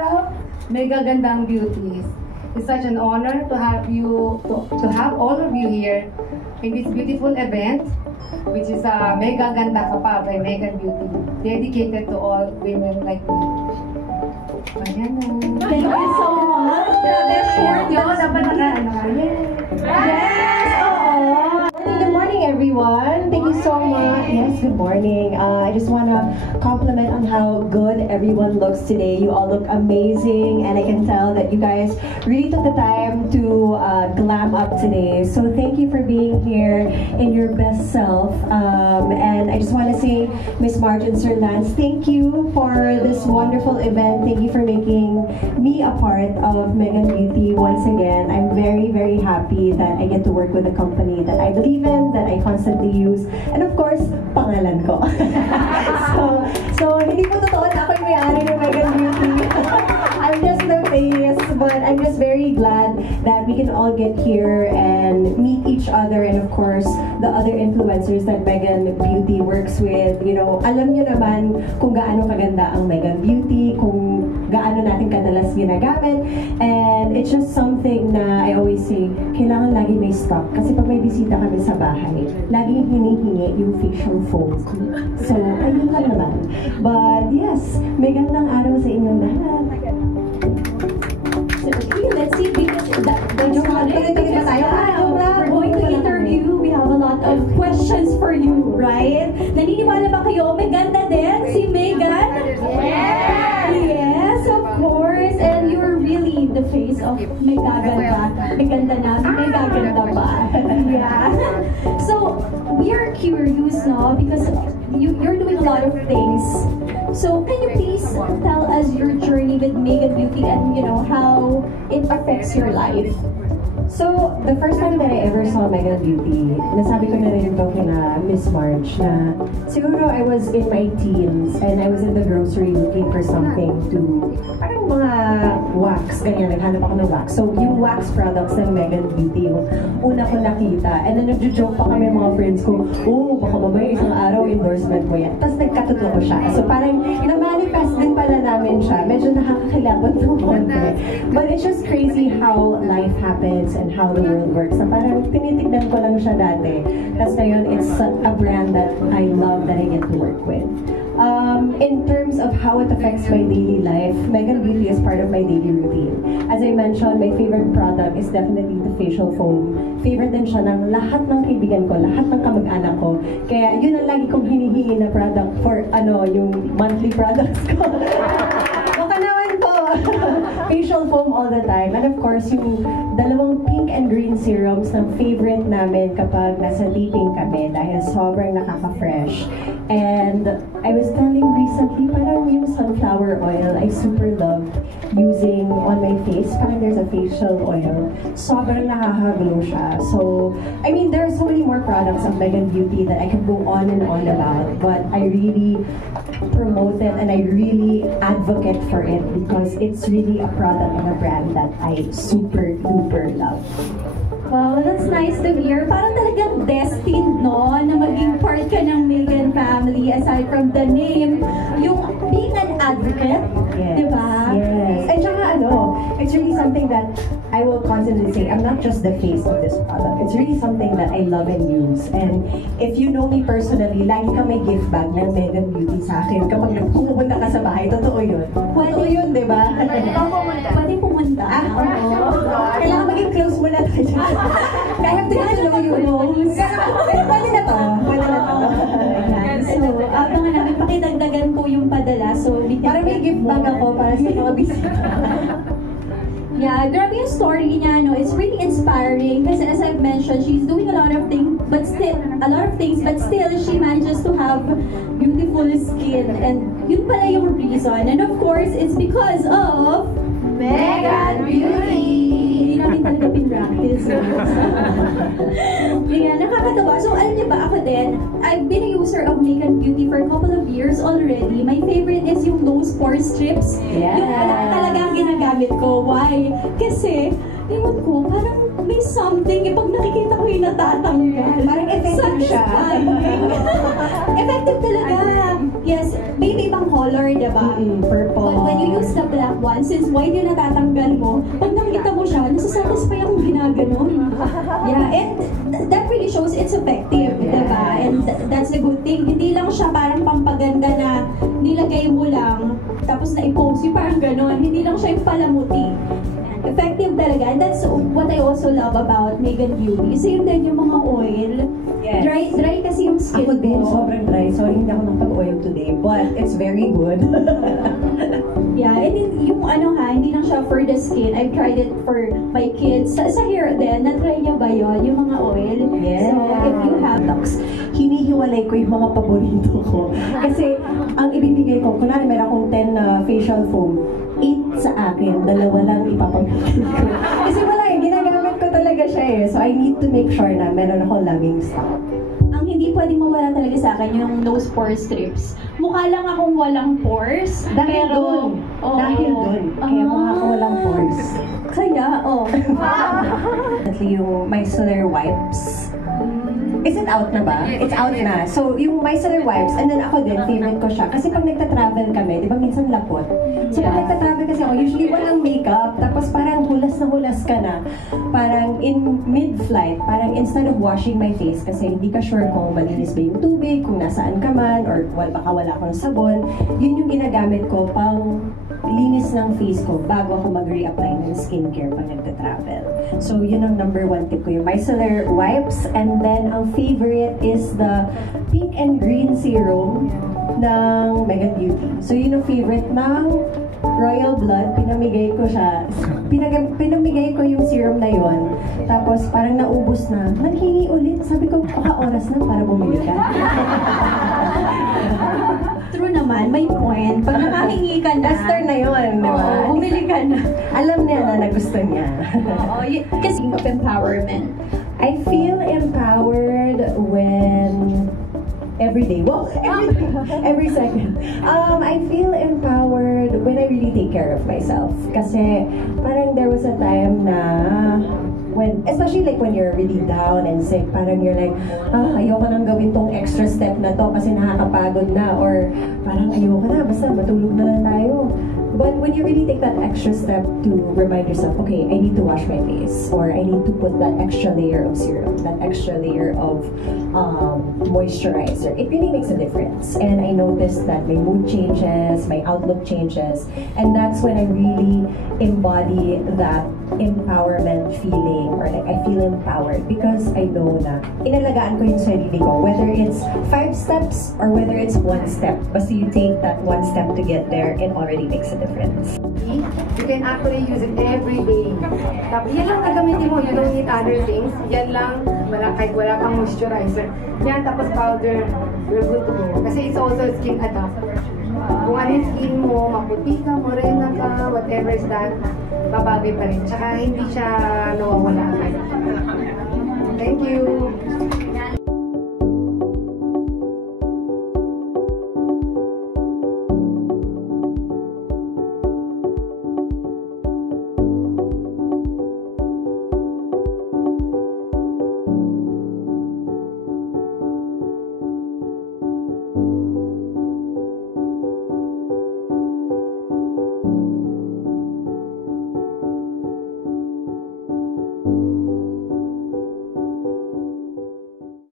Hello, Mega Gandang Beauties. It's such an honor to have all of you here in this beautiful event, which is Mega Ganda Ka Pa by Megan Beauty, dedicated to all women like me. Ayan na. Thank you so much. Grabe, short yun. Dapat Yes! Oo! Good morning, everyone. Thank you so much. Yes, good morning. I just want to compliment on how good everyone looks today. You all look amazing, and I can tell that you guys really took the time to glam up today. So thank you for being here in your best self. And I just want to say, Miss Marge and Sir Lance, thank you for this wonderful event. Thank you for making me a part of Megan Beauty once again. I'm very, very happy that I get to work with a company that I believe in, that I constantly use, and of course, pangalan ko. so hindi po totoo na ako yung may-ari ng Megan Beauty. I'm just the face, but I'm just very glad that we can all get here and meet each other, and of course, the other influencers that Megan Beauty works with. You know, alam nyo naman kung gaano kaganda ang Megan Beauty, kung gaano natin kadalas ginagamit, and it's just something na I always say, kailangan lagi may stock. Kasi pag may bisita kami sa bahay, laging hinihingi yung facial foam. So, ayun lang naman. But yes, may gandang araw sa inyong lahat. So, okay, let's see, because we're going to interview. We have a lot of questions for you, right? Naniniwala ba kayo? May ganda din si Megan? Yeah! Yes, of course. And you're really the face of May Gaganda. May ganda na, may gaganda pa. Yeah. So, we are curious now because you're doing a lot of things. So, can you please tell us your journey with Megan Beauty and, you know, how it affects your life? So, the first time that I ever saw Megan Beauty, nasabi ko na rin ito kina Miss Marge na siguro I was in my teens and I was in the grocery looking for something to, parang mga wax, ganyan, naghanap ako ng wax. So, yung wax products ng Megan Beauty, yung una ko nakita. And then nagjo-joke pa kami mga friends ko, oh, baka mamaya isang araw endorsement mo yan. Tapos nagkatotoo siya. So, parang na-manifest din pala namin siya. Medyo nakakakilabot ng konti. But it's just crazy how life happens and how the world works. Na parang tinitignan ko lang siya dati. Tapos ngayon, it's a brand that I love that I get to work with. In terms of how it affects my daily life, Megan Beauty is part of my daily routine. As I mentioned, my favorite product is definitely the facial foam. Favorite din siya ng lahat ng kaibigan ko, lahat ng kamag-anak ko. Kaya yun ang lagi kong hinihingi na product for yung monthly products ko. Baka naman po! Facial foam all the time. And of course, yung dalawang pink and green serums ng favorite namin kapag nasa taping kami dahil sobrang nakaka-fresh. And I was telling recently, parang yung sunflower oil, I super love using on my face. Parang there's a facial oil. Sobrang nakaka-glow siya. So, I mean, there are so many more products of Megan Beauty that I could go on and on about. But I really promote it and I really advocate for it because it's really a product and a brand that I super duper love. Wow, that's nice to hear. Parang talagang destined, no? Na maging part ka ng Megan family aside from the name. Yung being an advocate, yes, di ba? Yes. And saka it's really something that I will constantly say, I'm not just the face of this product. It's really something that I love and use. And if you know me personally, lagi ka may gift bag ng Megan Beauty sa akin. Kapag pumunta ka sa bahay, totoo yun. Totoo yun, di ba? Pwede pumunta. Kailangan maging close mo na tayo. I have to get to know you most. Pwede na to. Pwede na to. So, abangan namin, pakidagdagan po yung padala. So, parang may gift bag ako para sa mga bisita. Yeah, grabe yung story niya, no? It's really inspiring kasi as I've mentioned, she's doing a lot of things, but still she manages to have beautiful skin, and yun pala yung reason. And of course, it's because of Megan Beauty. Hindi namin talaga pinractice. Yeah, nakakatawa. So, alam niyo ba, ako din, I've been a user of Megan Beauty for a couple of years already. My favorite is yung nose pore strips. Yeah. Yung talagang ginagamit ko. Why? Kasi, ewan ko, parang may something, pag nakikita ko yung natatanggal. Parang effective siya. Effective talaga. Yes, may ibang color, diba? Purple. But when you use the black one, since white yung natatanggal mo, pag nakikita mo siya, nasasatisfy akong ginaganon. Yeah, and that really shows it's effective, diba? And that's the good thing. Hindi lang siya parang pampaganda na nilagay mo lang, tapos na-i-post yung parang ganon. Hindi lang siya yung palamuti. Effective talaga. And that's what I also love about Megan Beauty. Same din yung mga oil. Yes. Dry kasi yung skin Ako din, ko. sobrang dry. Sorry, hindi ako nakapag-oil today. But it's very good. Yeah, and yung hindi lang siya for the skin. I've tried it for my kids. Sa hair din, na-try niya ba yun? Yung mga oil? Yes. So, if you have hinihiwalay ko yung mga paborito ko. Kasi, ang ibibigay ko, kunwari meron akong 10 na facial foam, 8 sa akin, 2 lang ipapamigay ko. Kasi wala ginagamit ko talaga siya eh. So, I need to make sure na meron akong laging stock. ang hindi pwedeng mawala talaga sa akin yung nose pore strips. Mukha lang akong walang pores. Dahil pero, dun. Oo. Dahil dun. Kaya mukha ka walang pores. Kaya, At yung micellar wipes. Is it out na ba? It's out na. So, yung micellar wipes, and then ako din, favorite ko siya. Kasi pag nagta-travel kami, di ba minsan lapot? So, pag nagta-travel kasi ako, usually walang makeup, tapos parang hulas na hulas ka na. Parang in mid-flight, parang instead of washing my face, kasi hindi ka sure kung malinis ba yung tubig, kung nasaan ka man, or baka wala akong sabon, yun yung ginagamit ko pang linis ng face ko bago ako mag-reapply ng skincare pag nagta-travel. So, yun ang number 1 tip ko, yung micellar wipes. And then, ang favorite is the pink and green serum ng Megan Beauty. So, yun ang favorite ng Royal Blood. Pinamigay ko siya. Pinamigay ko yung serum na yun. Tapos, parang naubos na. Naghingi ulit. Sabi ko, baka oras na para bumili ka. true naman, may point. Pag nakahingi ka na, Tester na yun, di ba? Oo, bumili ka na. Alam niya na gusto niya. Oo, kasi of empowerment. I feel empowered when every day. Well, every second. I feel empowered when I really take care of myself. Kasi parang there was a time na when, especially like when you're really down and sick, parang you're like, ayoko nang gawin tong extra step na to kasi nakakapagod na, or parang ayoko na, basta matulog na lang tayo. But when you really take that extra step to remind yourself, okay, I need to wash my face, or I need to put that extra layer of serum, that extra layer of moisturizer, it really makes a difference. And I noticed that my mood changes, my outlook changes, and that's when I really embody that empowerment feeling, or like I feel empowered because I know na inalagaan ko yung sarili ko, whether it's 5 steps or whether it's 1 step. Basta you take that 1 step to get there, it already makes a difference. You can actually use it every day. Tapos yan lang gagamitin mo, you don't need other things. Yan lang, kahit wala kang moisturizer. Yan, tapos powder, you're good to go. Kasi it's also skin adapter. Kung ano yung skin mo, maputi ka, morena ka, whatever is that, babagay pa rin. Tsaka hindi siya nawawala. Thank you!